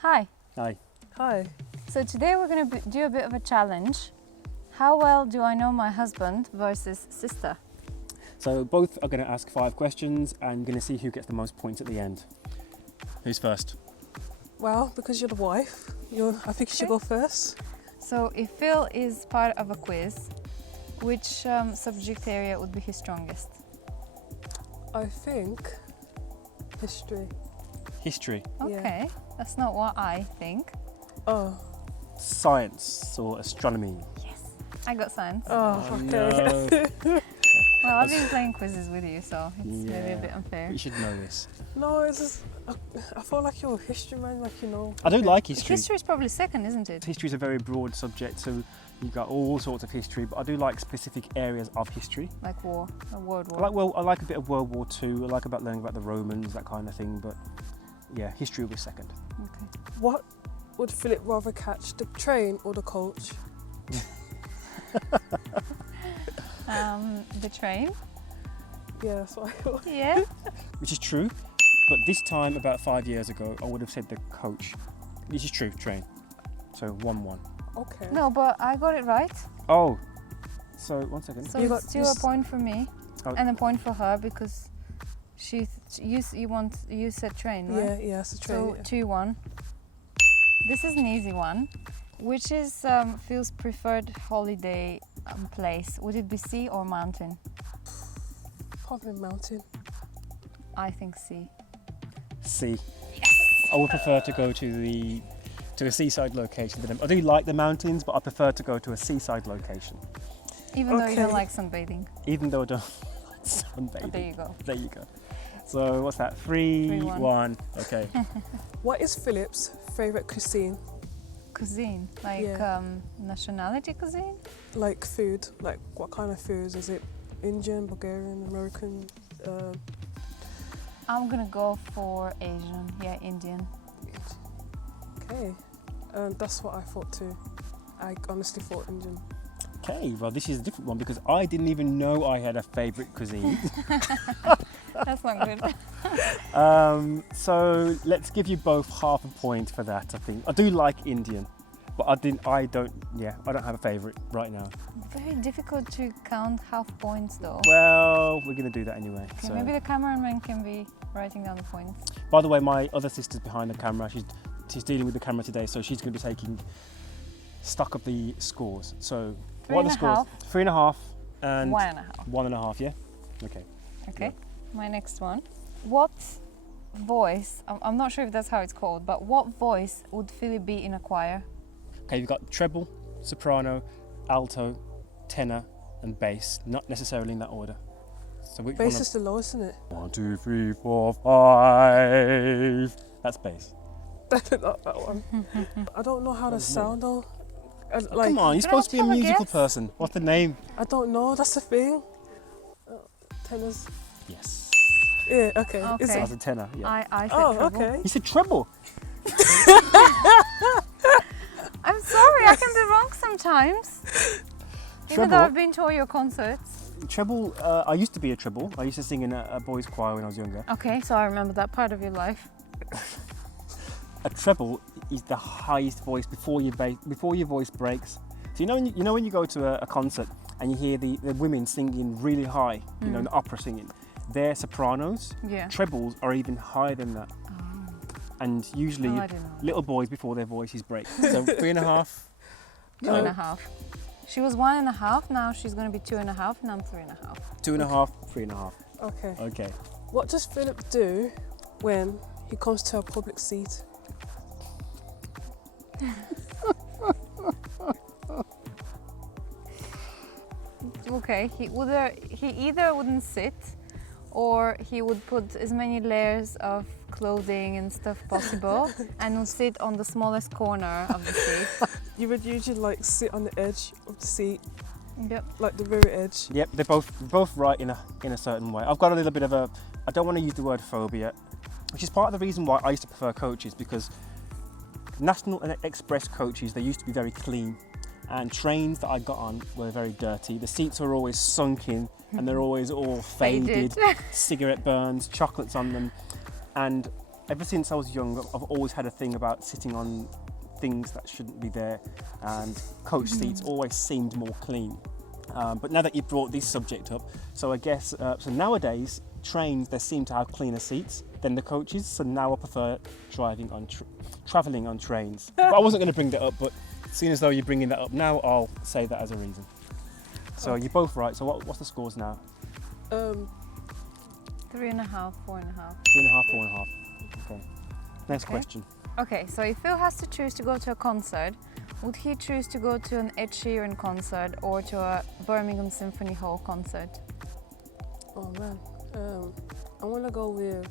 Hi. Hi. Hi. So today we're going to do a bit of a challenge. How well do I know my husband versus sister? So both are going to ask 5 questions and going to see who gets the most points at the end. Who's first? Well, because you're the wife, I think you should go first. So if Phil is part of a quiz, which subject area would be his strongest? I think history. History. Okay, that's not what I think. Oh. Science or astronomy. Yes, I got science. Oh, okay. No. Well, I've been playing quizzes with you, so it's maybe a bit unfair. You should know this. No, it's just, I feel like you're a history man, like you know. I do like history. History is probably second, isn't it? History is a very broad subject, so you've got all sorts of history, but I do like specific areas of history. Like war, a world war. I like a bit of World War II, I like about learning about the Romans, that kind of thing, but yeah, history will be second. Okay. What would Philip rather catch, the train or the coach? The train. Yeah, that's what I thought. Yeah. Which is true, but this time, about 5 years ago, I would have said the coach. This is true, train. So 1-1. Okay. No, but I got it right. Oh, so 1 second. So You it's got still a point for me Oh. and a point for her because you said train, right? Yeah, it's a train. So yeah. 2-1. This is an easy one. Which is Phil's preferred holiday place? Would it be sea or mountain? Probably mountain. I think sea. C. I would prefer to go to a seaside location. I do like the mountains, but I prefer to go to a seaside location. Even though you don't Okay. like sunbathing. Even though I don't like sunbathing. Oh, there you go. There you go. So what's that? 3-1. Okay. What is Philip's favourite cuisine? Cuisine, like Yeah. nationality cuisine? Like food, like what kind of foods? Is it Indian, Bulgarian, American? I'm gonna go for Asian. Yeah, Indian. Okay, that's what I thought too. I honestly thought Indian. Okay, well this is a different one because I didn't even know I had a favourite cuisine. That's not good. So let's give you both half a point for that, I think. I do like Indian, but I don't have a favourite right now. Very difficult to count half points though. Well, we're going to do that anyway. Okay, So. maybe the cameraman can be writing down the points. By the way, my other sister's behind the camera. She's dealing with the camera today, so she's going to be taking stock of the scores. So what are the scores? 3.5. 3.5 and 1.5. 1.5, yeah? Okay. Okay, my next one. What voice, I'm not sure if that's how it's called, but what voice would Philip be in a choir? Okay, you've got treble, soprano, alto, tenor, and bass. Not necessarily in that order. So which Bass one? is the lowest, isn't it? 1, 2, 3, 4, 5. That's bass. Definitely not that one. I don't know how to sound though. Like, Come on, you're supposed to be a have a musical guess? person. What's the name? I don't know. That's the thing. Tenors. Yes. Yeah. Okay. Is Okay. it? As a tenor, yeah. I said Oh, treble. okay. You said treble. I'm sorry, I can be wrong sometimes. Even Treble? though I've been to all your concerts. Treble, I used to be a treble. I used to sing in a boys' choir when I was younger. Okay, so I remember that part of your life. A treble is the highest voice before your voice breaks. So you know when you go to a concert and you hear the women singing really high, you know, the opera singing, they're sopranos. Yeah. Trebles are even higher than that. And usually Oh, I didn't know. little boys before their voices break. So 3.5. 2.5. She was 1.5, now she's going to be 2.5, and I'm 3.5. 2.5, 3.5. Okay. Okay. What does Philip do when he comes to a public seat? Okay, he either wouldn't sit, or he would put as many layers of clothing and stuff possible, and would sit on the smallest corner of the seat. You would usually like sit on the edge of the seat, Yep. like the very edge. Yep, they're both right in a certain way. I've got a little bit of I don't want to use the word phobia, which is part of the reason why I used to prefer coaches, because National and Express coaches, they used to be very clean, and trains that I got on were very dirty. The seats are always sunken and they're always all faded, cigarette burns, chocolates on them, and ever since I was young, I've always had a thing about sitting on things that shouldn't be there, and coach seats always seemed more clean. But now that you brought this subject up, so I guess, so nowadays, trains, they seem to have cleaner seats than the coaches, so now I prefer travelling on trains. But I wasn't going to bring that up, but seeing as though you're bringing that up now, I'll say that as a reason. So you're both right, so what's the scores now? 3.5, 4.5. 3.5, 4.5. Okay. Next question. Okay, so if Phil has to choose to go to a concert, would he choose to go to an Ed Sheeran concert or to a Birmingham Symphony Hall concert? Oh man, I want to go with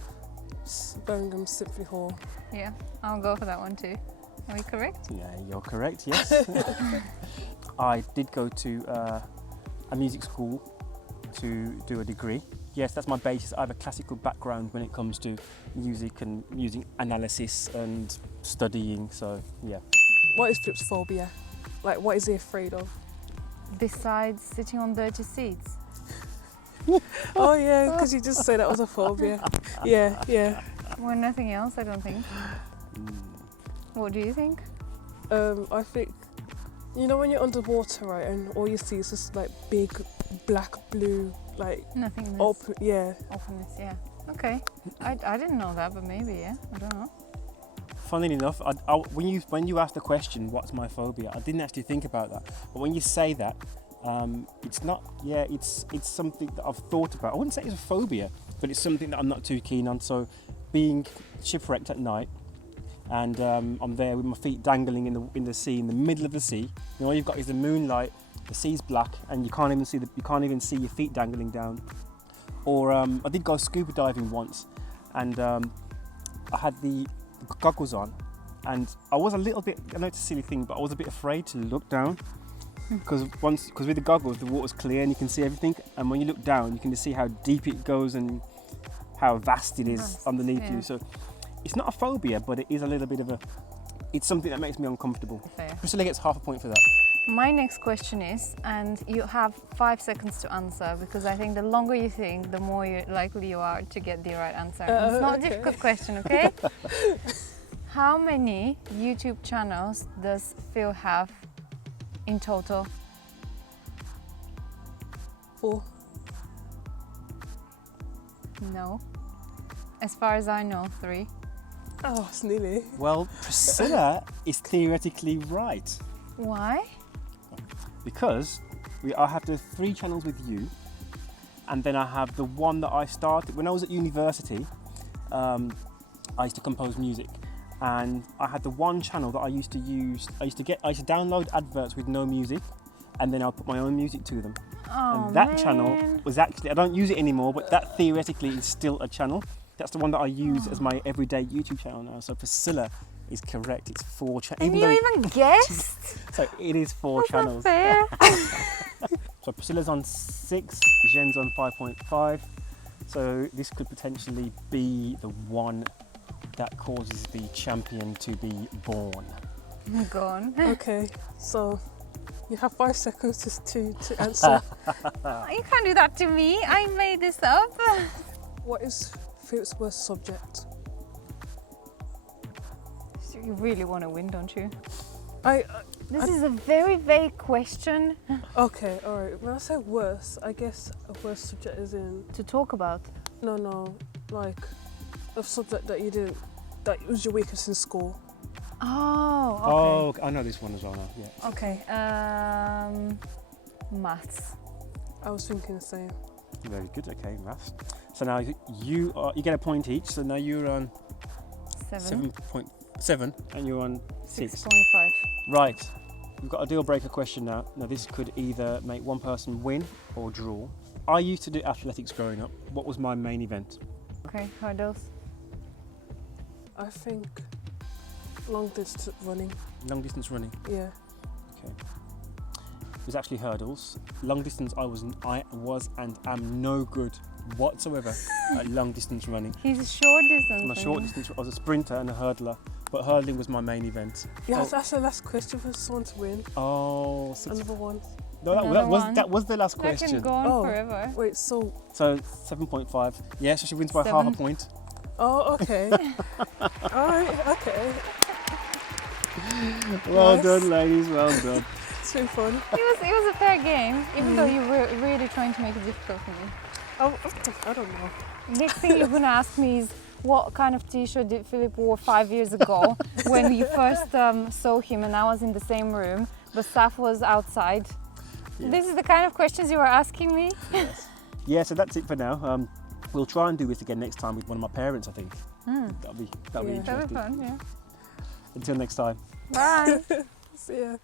Birmingham Symphony Hall. Yeah, I'll go for that one too. Are we correct? Yeah, you're correct, yes. I did go to a music school to do a degree. Yes, that's my basis. I have a classical background when it comes to music and music analysis and studying, so yeah. What is Philip's phobia? Like, what is he afraid of? Besides sitting on dirty seats. Oh yeah, because you just said that was a phobia. Yeah. Well, nothing else, I don't think. What do you think? I think, you know when you're underwater, right, and all you see is just like big, black, blue, like Nothingness. open, yeah. Openness, yeah. Okay. I didn't know that, but maybe, yeah. I don't know. Funnily enough, when you asked the question, what's my phobia, I didn't actually think about that. But when you say that, it's not, yeah, it's something that I've thought about. I wouldn't say it's a phobia, but it's something that I'm not too keen on. So being shipwrecked at night, and I'm there with my feet dangling in the sea, in the middle of the sea. You know, all you've got is the moonlight, the sea's black, and you can't even see your feet dangling down. Or I did go scuba diving once, and I had the goggles on, and I was a little bit, I know it's a silly thing, but I was a bit afraid to look down, because with the goggles the water's clear and you can see everything, and when you look down you can just see how deep it goes and how vast it is underneath you. So it's not a phobia, but it is a little bit of it's something that makes me uncomfortable. Fair. Priscilla gets half a point for that. My next question is, and you have 5 seconds to answer, because I think the longer you think, the more likely you are to get the right answer. It's not a difficult question, okay? How many YouTube channels does Phil have in total? 4. No. As far as I know, 3. Oh, it's nearly. Well, Priscilla is theoretically right, Why? because I have the 3 channels with you, and then I have the one that I started when I was at university. I used to compose music, and I had the one channel that I used to use. I used to download adverts with no music, and then I'll put my own music to them. Oh, And that man. channel was actually, I don't use it anymore, but that theoretically is still a channel. That's the one that I use as my everyday YouTube channel now. So Priscilla is correct. It's 4 channels. And you even guessed? So it is 4 That's channels. not fair. So Priscilla's on 6, Zhen's on 5.5. So this could potentially be the one that causes the champion to be born. Go on. Okay, so you have 5 seconds to answer. You can't do that to me. I made this up. What is Philip's worst subject? You really want to win, don't you? This is a very vague question Okay, all right. When I say worst, I guess a worst subject is in to talk about. no, like a subject that was your weakest in school. Oh, Oh, I know this one as well now. Yeah. okay. Maths. I was thinking the same. Very good. Okay, maths. So now you get a point each. So now you're on 7.7 and you're on 6. 6.5. Right. We've got a deal breaker question now. Now this could either make one person win or draw. I used to do athletics growing up. What was my main event? Okay, hurdles. I think long distance running. Long distance running. Yeah. Okay. It was actually hurdles. Long distance I was and am no good whatsoever at long distance running. He's a short distance. I'm a short distance, I was a sprinter and a hurdler, but hurdling was my main event. Yeah, that's the last question for someone to win. Oh, Another one. no, Another that was the last That question. can go on Oh. forever. Wait, so So 7.5. Yeah, so she wins by half a 7. point. Oh, okay. All right, okay. Well Nice. done, ladies. Well done. It's been fun. It was a fair game, even though you were really trying to make it difficult for me. Oh, I don't know. Next thing you're gonna ask me is what kind of t-shirt did Philip wore 5 years ago when we first saw him and I was in the same room, but Saf was outside. Yeah. This is the kind of questions you were asking me? Yes. Yeah, so that's it for now. We'll try and do this again next time with one of my parents, I think. That'll be Yeah. interesting. Very fun, yeah. Until next time. Bye. See ya.